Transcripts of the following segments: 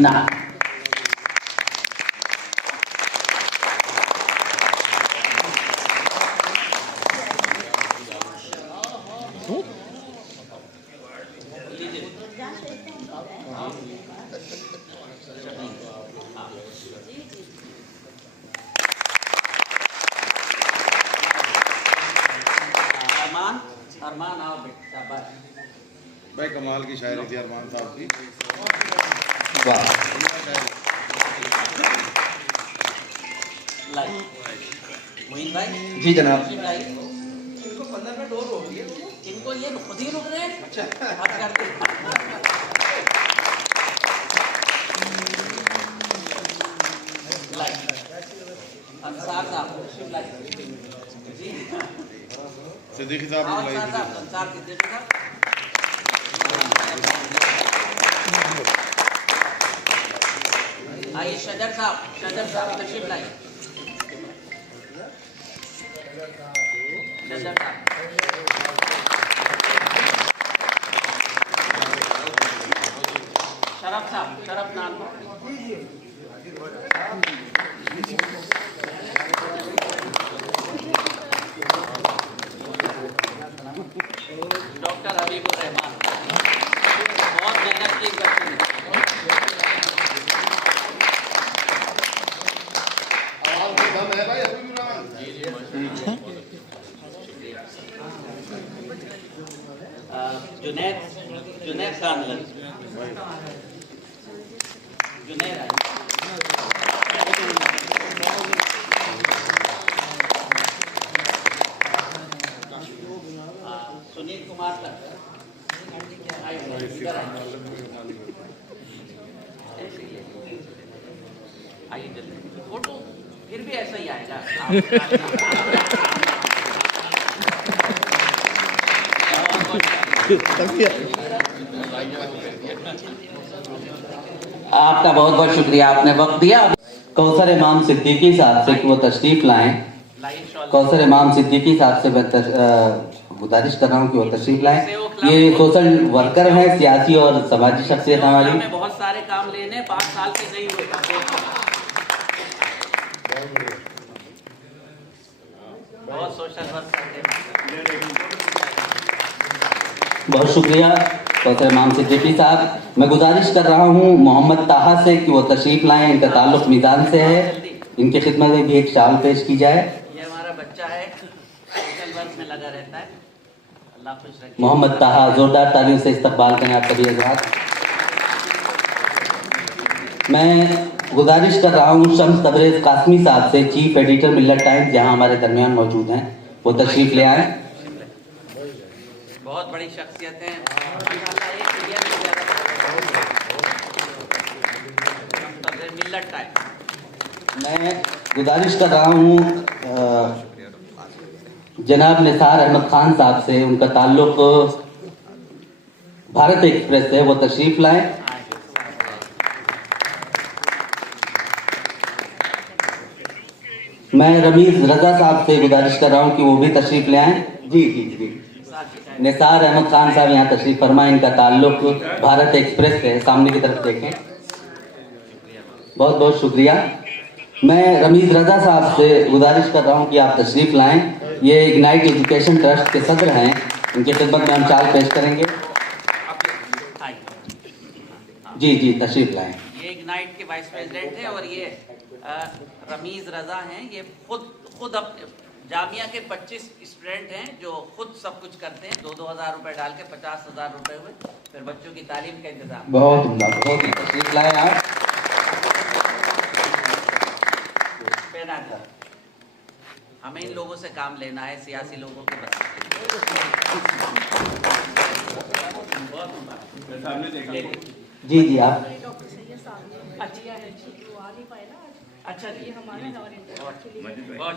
Nah. अरमान आओ बेटा भाई कमाल की शायरी थी अरमान साहब की। वाह। मोइन भाई जी जनाब। इनको 15 मिनट और हो गए, इनको ये खुद ही रुक रहे हैं। अच्छा बात करते अंसार साहब जी सिद्दीकी साहब अंसार सिद्दीकी साहब आइए। शजर साहब तशरीफ लाइए। शजर साहब शरफ नाम डॉक्टर हबीबुर रहमान बहुत मेहनत की बच्चे ने। जुनैद खान जुनैद सुनील कुमार तक आइए जल्दी। फोटो फिर भी ऐसा ही आएगा। आपका बहुत बहुत शुक्रिया, आपने वक्त दिया। कौसर इमाम सिद्दीकी साहब से वो तशरीफ लाएं। कौसर इमाम सिद्दीकी साहब से मैं गुजारिश कर रहा हूँ कि वो तशरीफ लाएं। ये सोशल वर्कर हैं, सियासी और समाजी शख्सियत हमारी। बहुत सारे काम लेने 5 साल के नहीं हुए। बहुत सोशल वर्क करते हैं। बहुत शुक्रिया कौसर इमाम सिद्दीकी साहब। मैं गुजारिश कर रहा हूँ मोहम्मद ताहा से कि वो तशरीफ लाएं। इनका ताल्लुक मीज़ान से है। इनकी खिदमत में भी एक शाल पेश की जाए। ये हमारा बच्चा है, सोशल वर्क में लगा रहता है। अल्लाह खुश रखे। मोहम्मद ताहा, जोरदार तालियों से इस्तकबाल करें आप सभी हज़रात। मैं गुजारिश कर रहा हूँ शम्स तबरेज़ कासमी साहब से, चीफ एडिटर मिल्लत टाइम्स, जहाँ हमारे दरमियान मौजूद हैं, वो तशरीफ ले आए। बहुत बड़ी शख्सियत है। मैं गुजारिश कर रहा हूँ जनाब निसार अहमद खान साहब से, उनका ताल्लुक भारत एक्सप्रेस से, वो तशरीफ लाएं। मैं रमीज रजा साहब से गुजारिश कर रहा हूँ कि वो भी तशरीफ ले आएं। जी जी जी। निसार अहमद खान साहब यहाँ तशरीफ फरमाएं। इनका ताल्लुक भारत एक्सप्रेस से, सामने की तरफ देखें। बहुत बहुत शुक्रिया। मैं रमीज रजा साहब से गुजारिश कर रहा हूँ कि आप तशरीफ लाएं। ये इग्नाइट एजुकेशन ट्रस्ट के सदर हैं। इनकी खिदमत में हम चाल पेश करेंगे। जी जी तशरीफ लाएं। ये इग्नाइट के वाइस प्रेसिडेंट हैं और ये रमीज रजा हैं। ये खुद अपने जामिया के 25 स्टूडेंट हैं जो खुद सब कुछ करते हैं। 2-2 हज़ार रुपए डाल के 50,000 रुपए हुए, फिर बच्चों की तालीम का इंतजाम। बहुत उम्दा, बहुत ही तशरीफ लाए आप। हमें इन लोगों से काम लेना है, सियासी लोगों के बस। जी जी आप डॉक्टर सैयद साहब अच्छा है जी, वो आ नहीं पाए ना आज। अच्छा ये हमारे हमारे एक्चुअली बहुत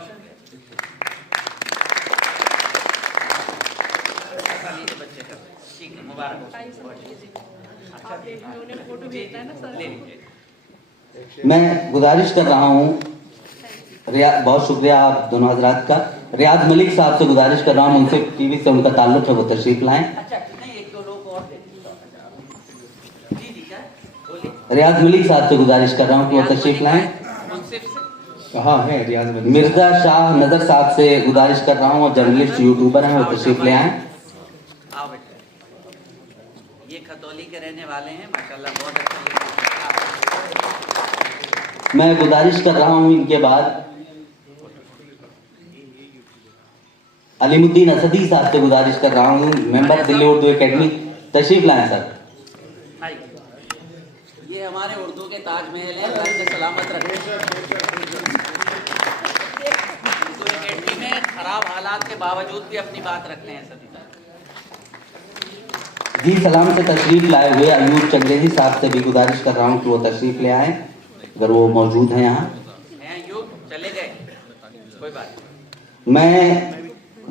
बच्चे का ठीक है, मुबारक हो। आप उन्होंने फोटो भेजना है ना सर। ले लीजिए। मैं गुजारिश कर रहा हूँ, बहुत शुक्रिया आप दोनों हजरात का। रियाज मलिक साहब से गुजारिश कर रहा हूँ, उनसे टीवी से उनका ताल्लुक है, वो तशरीफ लाएं। अच्छा नहीं, एक दो लोग और दे दीजिए। जी जी क्या बोलिए। रियाज मलिक साहब से गुजारिश कर रहा हूँ कि वो तशरीफ लाएं। मुंसिफ से हाँ है रियाज में मिर्जा शाह नजर साहब से गुजारिश कर रहा हूँ, वो जर्नलिस्ट यूट्यूबर हैं, वो तशरीफ ले आएं। आओ बेटे, ये खतौली के रहने वाले हैं, माशाल्लाह बहुत अच्छे। मैं गुजारिश कर रहा हूँ इनके बाद अलीमुद्दीन असदी साहब से गुजारिश कर रहा हूँ, मेंबर दिल्ली उर्दू एकेडमी, तशरीफ लाएं सर। भाई ये हमारे उर्दू के ताजमहल हैं, अल्लाह इन्हें सलामत रखे। उर्दू एकेडमी में खराब हालात के बावजूद भी अपनी बात रखते हैं सभी। जी सलाम से तशरीफ लाए हुए अयूब चंगेजी साहब से भी गुजारिश कर रहा हूँ कि वो तशरीफ ले आए, अगर वो मौजूद हैं यहाँ। हैं यूब चले गए, कोई बात मैं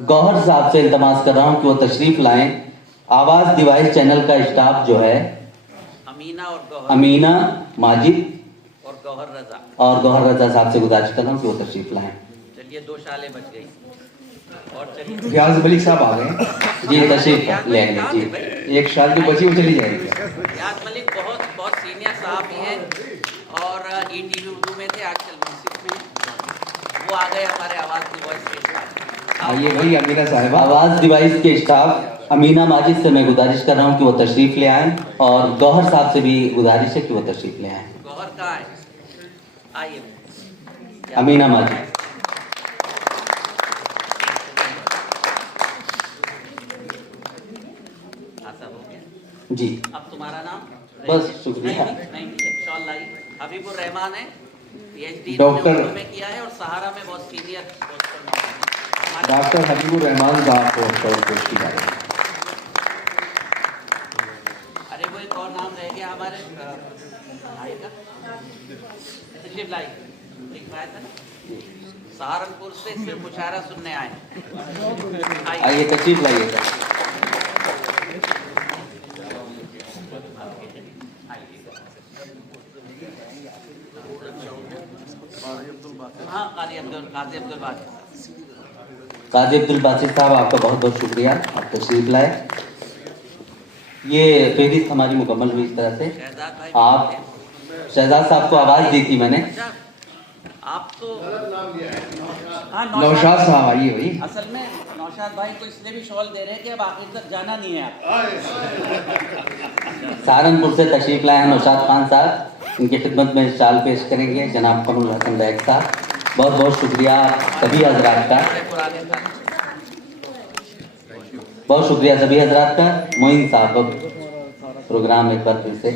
गौहर साहब से इल्तमास कर रहा हूँ कि वो तशरीफ लाएं। आवाज़ डिवाइस चैनल का स्टाफ जो है, अमीना और गौहर, अमीना माजिद और गौहर रजा, और गौहर रजा साहब से गुजारिश कर रहा हूँ कि वो तशरीफ लाएं। चलिए दो शाले बच गई। और चलिए रियाज मलिक साहब आ गए। जी तशरीफ ले आएंगे जी। एक साल की बची वो चली जाएगी। रियाज मलिक बहुत बहुत सीनियर साहब भी हैं और ईटीवी उर्दू में थे, आजकल मुंसिफ में। वो आ गए हमारे आवाज़ की वॉइस के स्टाफ। ये वही अमीना साहिबा। आवाज़ डिवाइस के स्टाफ अमीना माजिद से मैं गुजारिश कर रहा हूँ कि वो तशरीफ ले आएं, और गौहर साहब से भी गुजारिश है कि वो तशरीफ ले आएं। गौहर कहाँ है? आइए। अमीना माजिद। हाँ सब हो गया। जी अब तुम्हारा नाम? बस शुक्रिया। नहीं शॉल लाई। हबीबुर रहमान है, PhD डॉक्टर- उर्दू में किया है और सहारा में बहुत सीनियर पोस्ट पर मौजूद है। डॉक्टर हबीबुर रहमान साहब को पेश किया है। अरे वो एक और नाम रह गया हमारे भाई का, तशरीफ लाई लिखवाया था ना, सहारनपुर से सिर्फ मुशायरा सुनने आए। आइए तशरीफ लाइएगा। हाँ काजी अब्दुल बासित साहब। काजी अब्दुल बासित साहब आपका बहुत बहुत शुक्रिया, आप तशरीफ लाए। ये फेहरिस्त हमारी मुकम्मल हुई इस तरह से। शहजाद भाई आप शहजाद साहब को आवाज़ दी थी मैंने। अच्छा, आप तो हाँ नौशाद साहब आइए भाई। असल में नौशाद भाई को इसलिए भी शॉल दे रहे हैं कि अब आखिर तक जाना नहीं है आप। सहारनपुर से तशरीफ लाए हैं नौशाद खान साहब, इनकी खिदमत में शाल पेश करेंगे जनाब कमरुल हसन बैग साहब। बहुत बहुत शुक्रिया सभी हजरात का, पुराने साल बहुत शुक्रिया सभी हजरात का। मोइन साहब अब प्रोग्राम एक बार फिर से